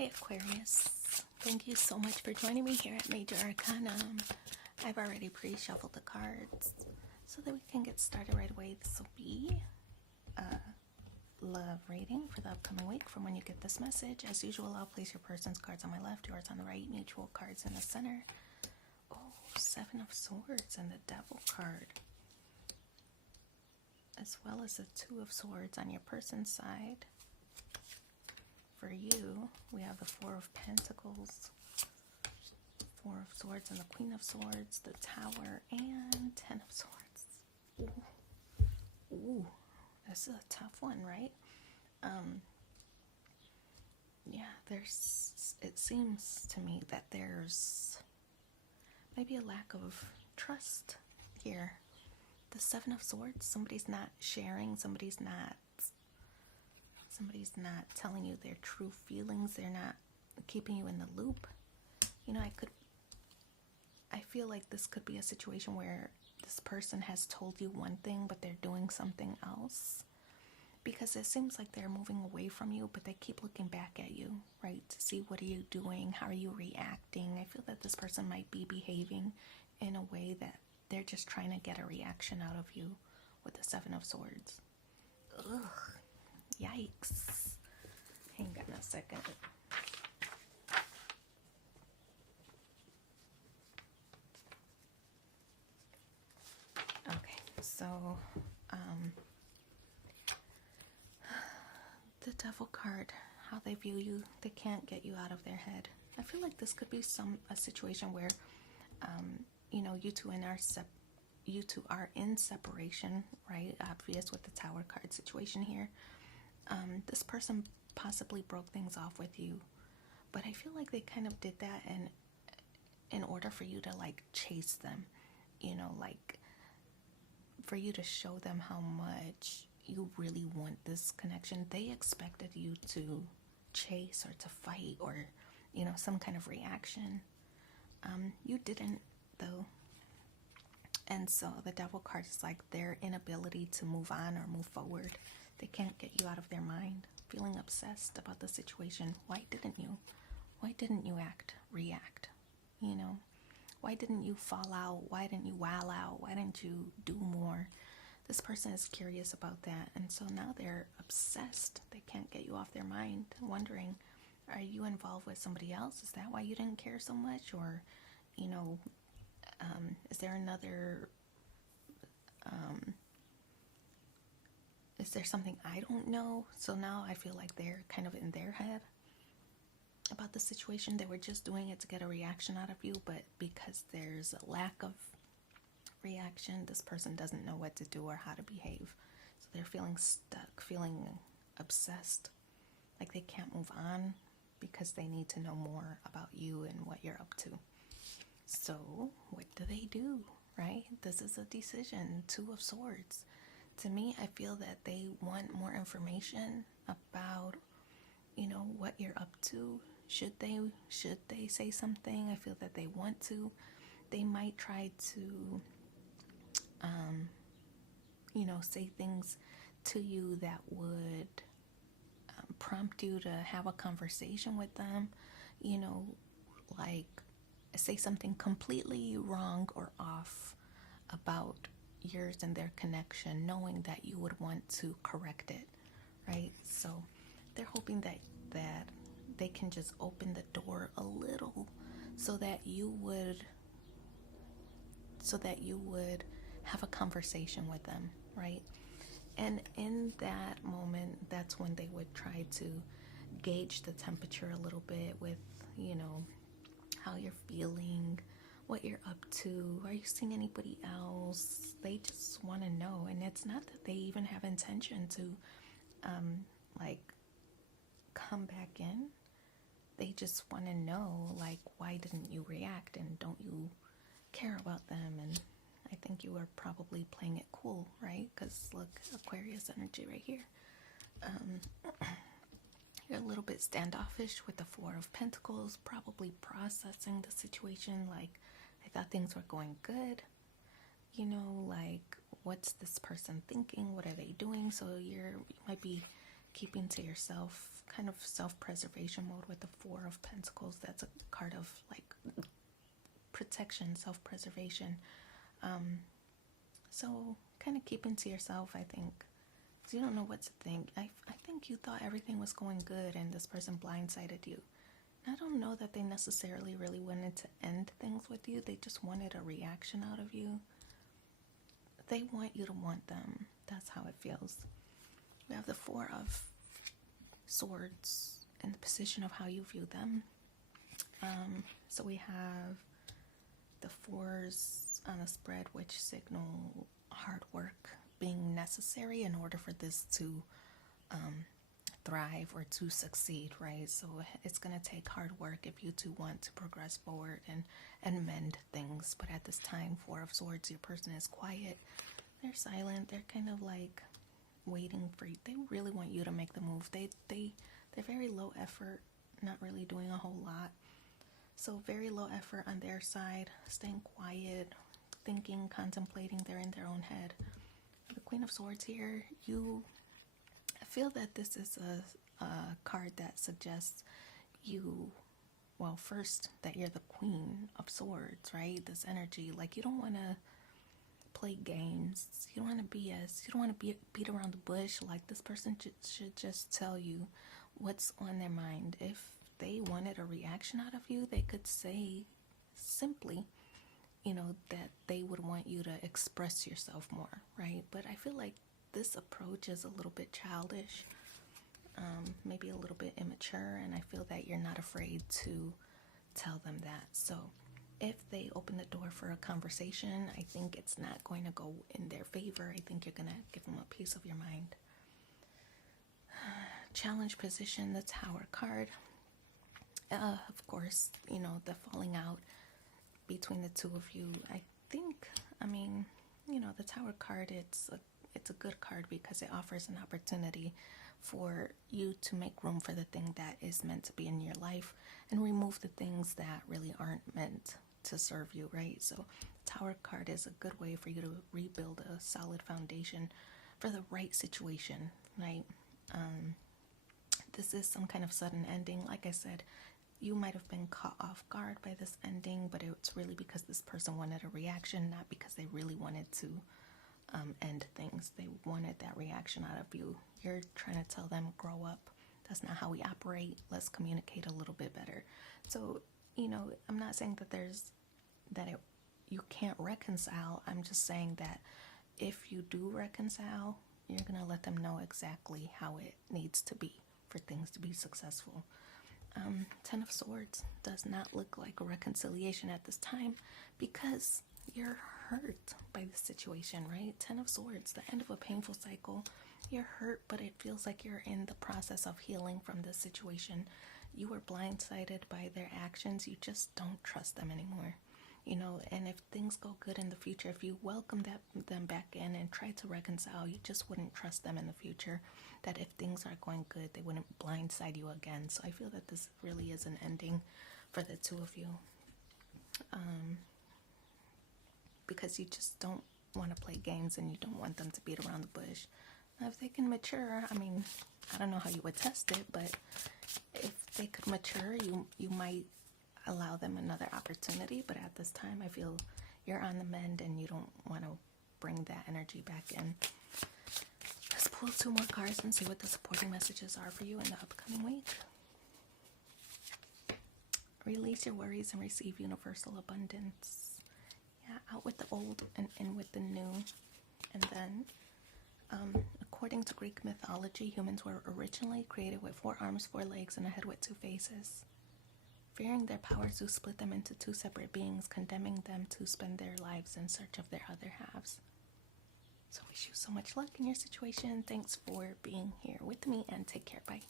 Hey Aquarius, thank you so much for joining me here at Major Arcana. I've already pre-shuffled the cards so that we can get started right away. This will be a love reading for the upcoming week from when you get this message. As usual, I'll place your person's cards on my left, yours on the right, mutual cards in the center. Oh, Seven of Swords and the Devil card, as well as the Two of Swords on your person's side. For you, we have the Four of Pentacles, Four of Swords and the Queen of Swords, the Tower, and Ten of Swords. Ooh, this is a tough one, right? Yeah, it seems to me that there's maybe a lack of trust here. The Seven of Swords, somebody's not sharing, somebody's not telling you their true feelings. They're not keeping you in the loop. You know, I feel like this could be a situation where this person has told you one thing, but they're doing something else. Because it seems like they're moving away from you, but they keep looking back at you, right? To see what are you doing? How are you reacting? I feel that this person might be behaving in a way that they're just trying to get a reaction out of you with the Seven of Swords. Ugh. Yikes. Hang on a second. Okay, so the Devil card, how they view you, they can't get you out of their head. I feel like this could be a situation where you two are in separation, right? Obvious with the Tower card situation here. This person possibly broke things off with you, but I feel like they kind of did that in order for you to like chase them, like for you to show them how much you really want this connection. They expected you to chase or to fight or some kind of reaction. You didn't though. And so the Devil card is like their inability to move on or move forward. They can't get you out of their mind, feeling obsessed about the situation. Why didn't you? Why didn't you react? Why didn't you fall out? Why didn't you wow out? Why didn't you do more? This person is curious about that. And so now they're obsessed. They can't get you off their mind, wondering, are you involved with somebody else? Is that why you didn't care so much? Or, is there another... is there something I don't know? So now I feel like they're kind of in their head about the situation. They were just doing it to get a reaction out of you, but because there's a lack of reaction, this person doesn't know what to do or how to behave. So they're feeling stuck, feeling obsessed, like they can't move on because they need to know more about you and what you're up to. So what do, right? This is a decision. Two of Swords. To me, I feel that they want more information about, what you're up to. Should they say something? I feel that they want to. They might try to, say things to you that would prompt you to have a conversation with them. Like say something completely wrong or off about yours and their connection, knowing that you would want to correct it, right? So they're hoping that they can just open the door a little so that you would have a conversation with them, right? And in that moment, that's when they would try to gauge the temperature a little bit with how you're feeling, what you're up to. Are you seeing anybody else? They just want to know. And it's not that they even have intention to come back in. They just want to know, like, why didn't you react, and don't you care about them? And I think you are probably playing it cool, right? Because look, Aquarius energy right here. You're a little bit standoffish with the Four of Pentacles, probably processing the situation like, I thought things were going good. Like, what's this person thinking? What are they doing? So you might be keeping to yourself, kind of self-preservation mode with the Four of Pentacles. That's a card of like protection, self-preservation. So kind of keeping to yourself, I think, because you don't know what to think. I think you thought everything was going good and this person blindsided you. I don't know that they necessarily really wanted to end things with you. They just wanted a reaction out of you. They want you to want them. That's how it feels. We have the Four of Swords in the position of how you view them. So we have the fours on a spread, which signal hard work being necessary in order for this to thrive or to succeed, right? So it's going to take hard work if you two want to progress forward and mend things. But at this time, Four of Swords, your person is quiet. They're silent. They're kind of like waiting for you. They really want you to make the move. They're very low effort, not really doing a whole lot. So very low effort on their side, staying quiet, thinking, contemplating. They're in their own head. The Queen of Swords here, I feel that this is a card that suggests you, well, first, that you're the Queen of Swords, right? This energy, like you don't want to play games. You don't want to BS. You don't want to beat around the bush. Like this person should just tell you what's on their mind. If they wanted a reaction out of you, they could say simply, that they would want you to express yourself more, right? But I feel like this approach is a little bit childish, maybe a little bit immature, and I feel that you're not afraid to tell them that. So if they open the door for a conversation, I think it's not going to go in their favor. I think you're going to give them a piece of your mind. Challenge position, the Tower card. Of course, the falling out between the two of you. The Tower card, it's a good card because it offers an opportunity for you to make room for the thing that is meant to be in your life and remove the things that really aren't meant to serve you, right? So the Tower card is a good way for you to rebuild a solid foundation for the right situation, right? This is some kind of sudden ending. Like I said, you might have been caught off guard by this ending, but it's really because this person wanted a reaction, not because they really wanted to end things. They wanted that reaction out of you. You're trying to tell them, grow up. That's not how we operate. Let's communicate a little bit better. So, I'm not saying that you can't reconcile. I'm just saying that if you do reconcile, you're going to let them know exactly how it needs to be for things to be successful. Ten of Swords does not look like a reconciliation at this time because you're hurt by the situation, right? Ten of Swords, the end of a painful cycle. You're hurt, but it feels like you're in the process of healing from this situation. You were blindsided by their actions. You just don't trust them anymore. And if things go good in the future, if you welcome them back in and try to reconcile, you just wouldn't trust them in the future. That if things are going good, they wouldn't blindside you again. So I feel that this really is an ending for the two of you. Because you just don't want to play games and you don't want them to beat around the bush. Now, if they can mature, I don't know how you would test it, but if they could mature, you might allow them another opportunity. But at this time, I feel you're on the mend and you don't want to bring that energy back in. Let's pull 2 more cards and see what the supporting messages are for you in the upcoming week. Release your worries and receive universal abundance. Yeah, out with the old and in with the new. And then, according to Greek mythology, humans were originally created with 4 arms, 4 legs, and a head with 2 faces. Fearing their powers, Zeus split them into 2 separate beings, condemning them to spend their lives in search of their other halves. So wish you so much luck in your situation. Thanks for being here with me and take care. Bye.